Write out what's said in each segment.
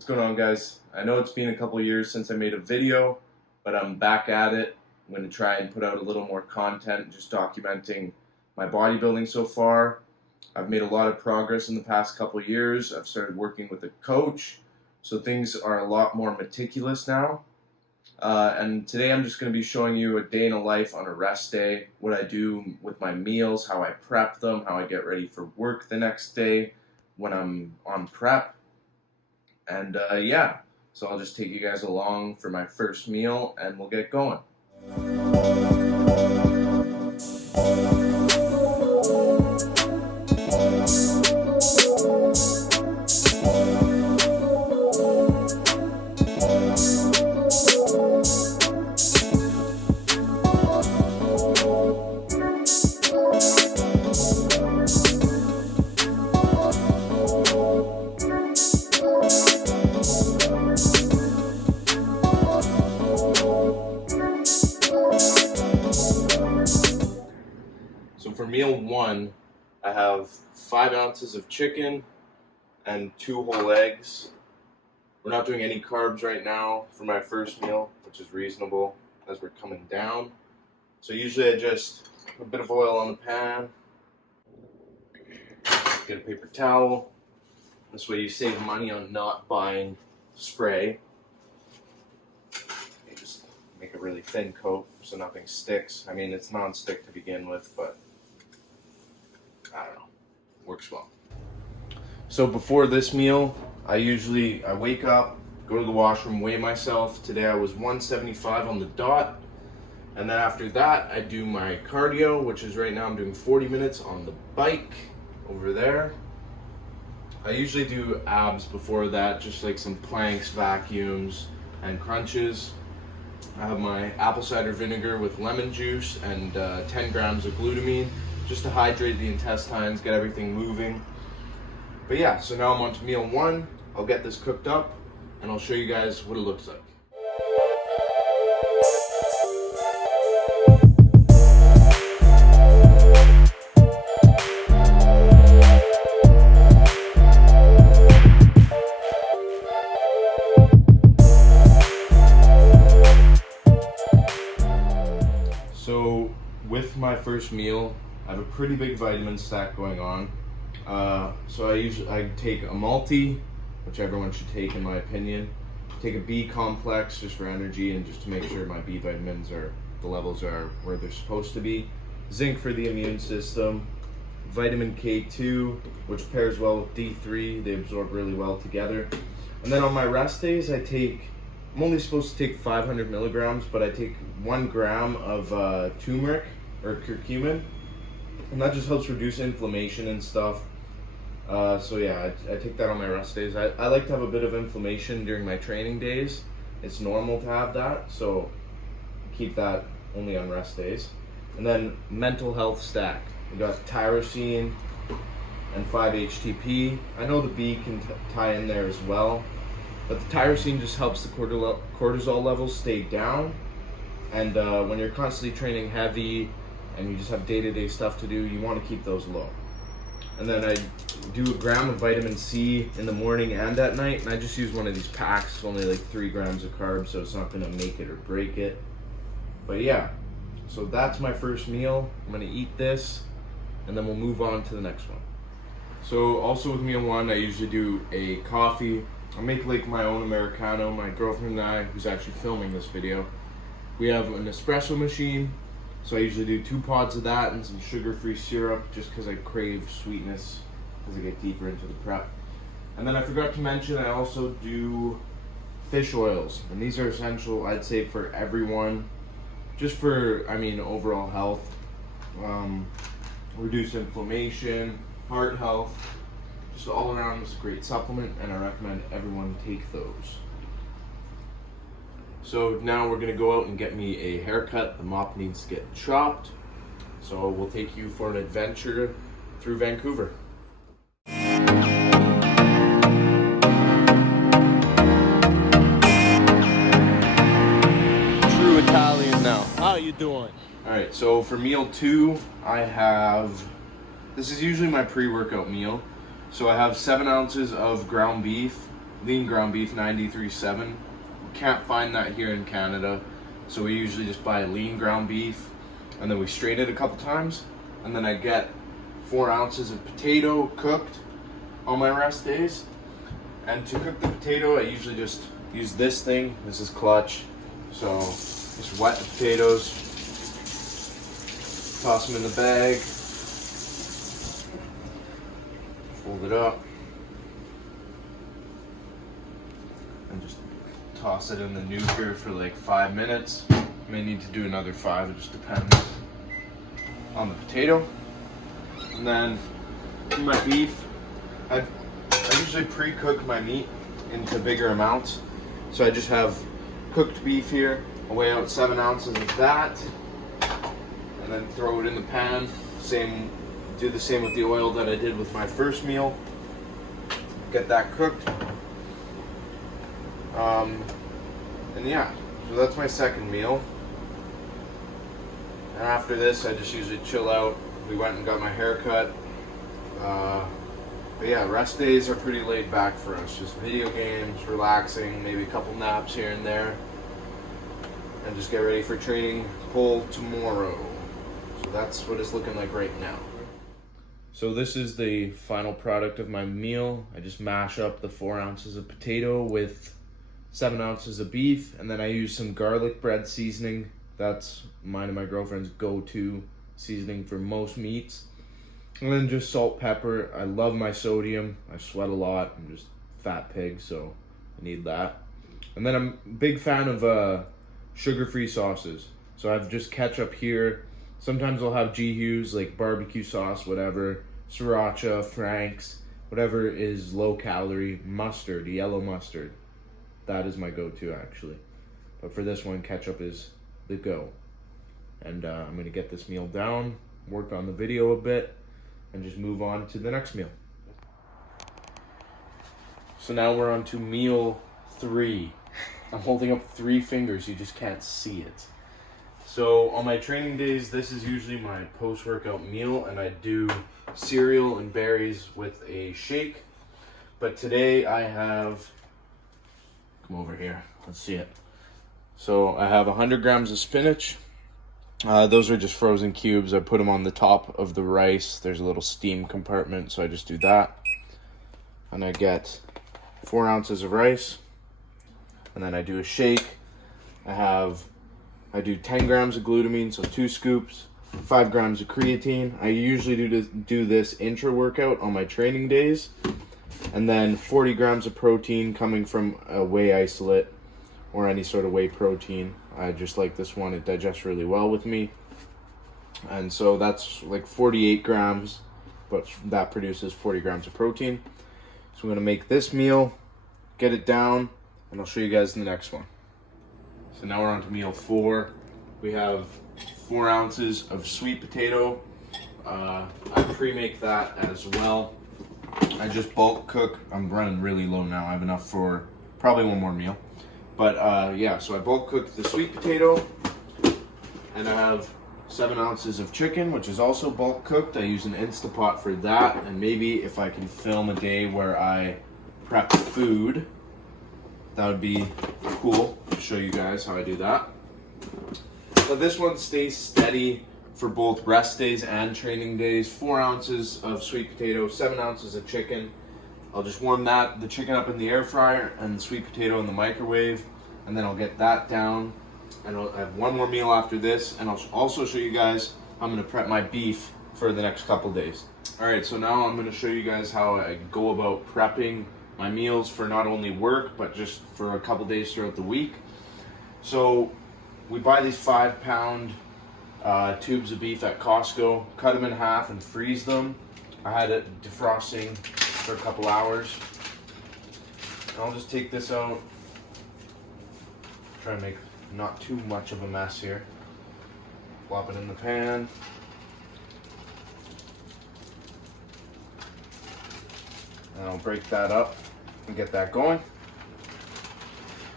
What's going on, guys? I know it's been a couple years since I made a video, but I'm back at it. I'm going to try and put out a little more content, just documenting my bodybuilding so far. I've made a lot of progress in the past couple years. I've started working with a coach, so things are a lot more meticulous now. And today I'm just going to be showing you a day in a life on a rest day, what I do with my meals, how I prep them, how I get ready for work the next day when I'm on prep. And yeah, so I'll just take you guys along for my first meal and we'll get going. So for meal one, I have 5 ounces of chicken and 2 whole eggs. We're not doing any carbs right now for my first meal, which is reasonable as we're coming down. So usually I just put a bit of oil on the pan, get a paper towel. This way you save money on not buying spray. You just make a really thin coat so nothing sticks. I mean, it's non-stick to begin with, but I don't know, works well. So before this meal, I wake up, go to the washroom, weigh myself. Today I was 175 on the dot. And then after that, I do my cardio, which is right now I'm doing 40 minutes on the bike over there. I usually do abs before that, just like some planks, vacuums, and crunches. I have my apple cider vinegar with lemon juice and 10 grams of glutamine, just to hydrate the intestines, get everything moving. But yeah, so now I'm on to meal one. I'll get this cooked up and I'll show you guys what it looks like. So with my first meal, I have a pretty big vitamin stack going on. So I take a multi, which everyone should take in my opinion. Take a B complex just for energy and just to make sure my B vitamins the levels are where they're supposed to be. Zinc for the immune system. Vitamin K2, which pairs well with D3. They absorb really well together. And then on my rest days, I'm only supposed to take 500 milligrams, but I take 1 gram of turmeric or curcumin. And that just helps reduce inflammation and stuff. So yeah, I take that on my rest days. I like to have a bit of inflammation during my training days. It's normal to have that, so keep that only on rest days. And then mental health stack. We got tyrosine and 5-HTP. I know the B can tie in there as well, but the tyrosine just helps the cortisol levels stay down. And when you're constantly training heavy and you just have day-to-day stuff to do, you want to keep those low. And then I do 1 gram of vitamin C in the morning and at night, and I just use one of these packs. It's only like 3 grams of carbs, so it's not going to make it or break it. But yeah, so that's my first meal. I'm going to eat this, and then we'll move on to the next one. So also with meal one, I usually do a coffee. I make like my own Americano. My girlfriend and I, who's actually filming this video, we have an espresso machine. So I usually do 2 pods of that and some sugar-free syrup just because I crave sweetness as I get deeper into the prep. And then I forgot to mention I also do fish oils. And these are essential, I'd say, for everyone. Just for, overall health. Reduce inflammation, heart health. Just all around, it's a great supplement and I recommend everyone take those. So now we're gonna go out and get me a haircut. The mop needs to get chopped. So we'll take you for an adventure through Vancouver. True Italian now. How you doing? All right, so for meal two, this is usually my pre-workout meal. So I have 7 ounces of ground beef, lean ground beef 93.7. We can't find that here in Canada, so we usually just buy lean ground beef, and then we strain it a couple times, and then I get 4 ounces of potato cooked on my rest days. And to cook the potato, I usually just use this thing. This is Clutch. So just wet the potatoes, toss them in the bag, fold it up, and just toss it in the nuker for like 5 minutes. May need to do another 5, it just depends on the potato. And then my beef, I usually pre-cook my meat into bigger amounts. So I just have cooked beef here. I'll weigh out 7 ounces of that, and then throw it in the pan. Do the same with the oil that I did with my first meal. Get that cooked. And yeah, so that's my second meal. And after this, I just usually chill out. We went and got my hair cut. But yeah, rest days are pretty laid back for us. Just video games, relaxing, maybe a couple naps here and there. And just get ready for training pull tomorrow. So that's what it's looking like right now. So this is the final product of my meal. I just mash up the 4 ounces of potato with 7 ounces of beef, and then I use some garlic bread seasoning. That's mine and my girlfriend's go-to seasoning for most meats. And then just salt, pepper. I love my sodium. I sweat a lot. I'm just a fat pig, so I need that. And then I'm a big fan of sugar-free sauces. So I have just ketchup here. Sometimes I'll have G. Hughes, like barbecue sauce, whatever. Sriracha, Frank's, whatever is low calorie. Mustard, yellow mustard. That is my go-to, actually. But for this one, ketchup is the go. And I'm going to get this meal down, work on the video a bit, and just move on to the next meal. So now we're on to meal 3. I'm holding up 3 fingers, you just can't see it. So on my training days, this is usually my post-workout meal, and I do cereal and berries with a shake. But today I have, come over here, let's see it. So I have 100 grams of spinach. Those are just frozen cubes. I put them on the top of the rice. There's a little steam compartment, so I just do that. And I get 4 ounces of rice. And then I do a shake. I do 10 grams of glutamine, so 2 scoops, 5 grams of creatine. I usually do this intra-workout on my training days. And then 40 grams of protein coming from a whey isolate or any sort of whey protein. I just like this one. It digests really well with me. And so that's like 48 grams, but that produces 40 grams of protein. So I'm going to make this meal, get it down, and I'll show you guys in the next one. So now we're on to meal 4. We have 4 ounces of sweet potato. I pre-make that as well. I just bulk cook. I'm running really low now. I have enough for probably one more meal. But yeah, so I bulk cook the sweet potato, and I have 7 ounces of chicken, which is also bulk cooked. I use an Instapot for that, and maybe if I can film a day where I prep food, that would be cool to show you guys how I do that. So this one stays steady for both rest days and training days. 4 ounces of sweet potato, 7 ounces of chicken. I'll just warm the chicken up in the air fryer and the sweet potato in the microwave, and then I'll get that down. And I have one more meal after this, and I'll also show you guys how I'm going to prep my beef for the next couple days. Alright, so now I'm going to show you guys how I go about prepping my meals for not only work, but just for a couple days throughout the week. So we buy these 5-pound tubes of beef at Costco, cut them in half and freeze them. I had it defrosting for a couple hours. And I'll just take this out, try and make not too much of a mess here. Plop it in the pan. And I'll break that up and get that going.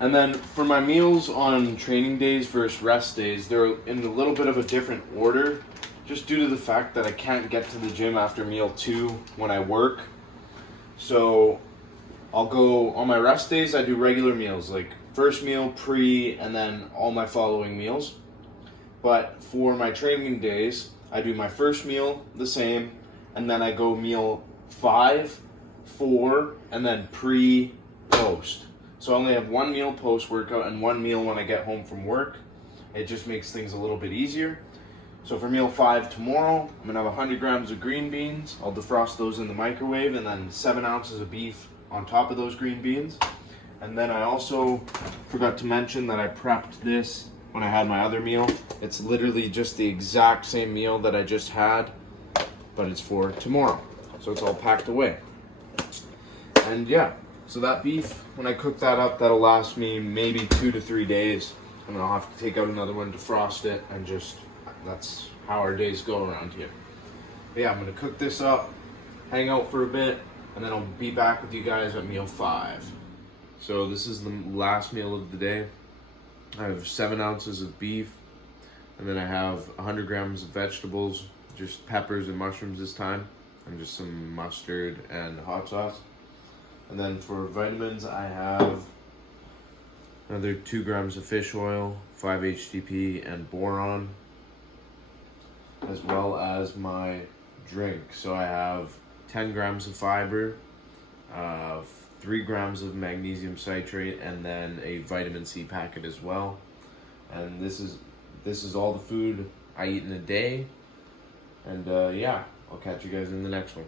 And then for my meals on training days versus rest days, they're in a little bit of a different order, just due to the fact that I can't get to the gym after meal 2 when I work. So I'll go on my rest days. I do regular meals, like first meal, pre, and then all my following meals. But for my training days, I do my first meal the same, and then I go meal 5, 4, and then pre, post. So I only have one meal post workout and one meal when I get home from work. It just makes things a little bit easier. So for meal 5 tomorrow, I'm gonna have 100 grams of green beans. I'll defrost those in the microwave, and then 7 ounces of beef on top of those green beans. And then I also forgot to mention that I prepped this when I had my other meal. It's literally just the exact same meal that I just had, but it's for tomorrow. So it's all packed away. And yeah, so that beef, when I cook that up, that'll last me maybe 2 to 3 days. And then I'll have to take out another one, defrost it, and just, that's how our days go around here. But yeah, I'm gonna cook this up, hang out for a bit, and then I'll be back with you guys at meal 5. So this is the last meal of the day. I have 7 ounces of beef, and then I have 100 grams of vegetables, just peppers and mushrooms this time, and just some mustard and hot sauce. And then for vitamins, I have another 2 grams of fish oil, 5 HTP, and boron, as well as my drink. So I have 10 grams of fiber, 3 grams of magnesium citrate, and then a vitamin C packet as well. And this is all the food I eat in a day. And yeah, I'll catch you guys in the next one.